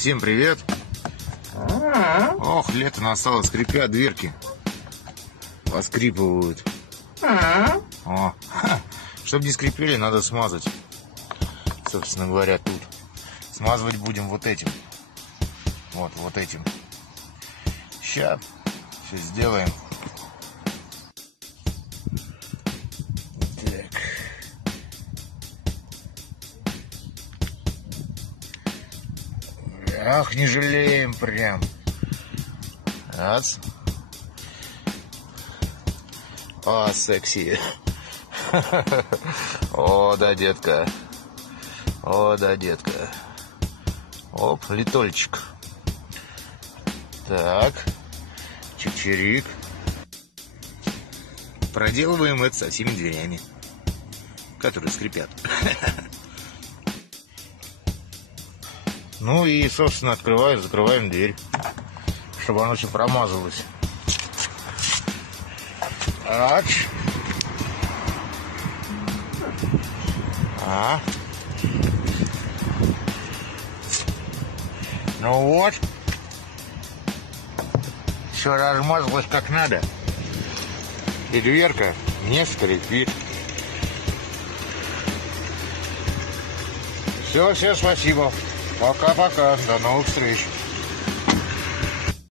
Всем привет! Ох, лето настало, скрипят дверки. Поскрипывают. О, чтобы не скрипели, надо смазать. Собственно говоря, тут. Смазывать будем вот этим. Вот этим. Сейчас все сделаем. Так. Ах, не жалеем прям. Раз. О, секси. О, да, детка. О, да, детка. Оп, литольчик. Так. Чик-чирик. Проделываем это со всеми дверями, которые скрипят. Ну и, собственно, открываем, закрываем дверь, чтобы оно все промазалось. Ач. Ну вот. Все размазалось как надо. И дверка не скрипит. Все, спасибо. Пока-пока. До новых встреч.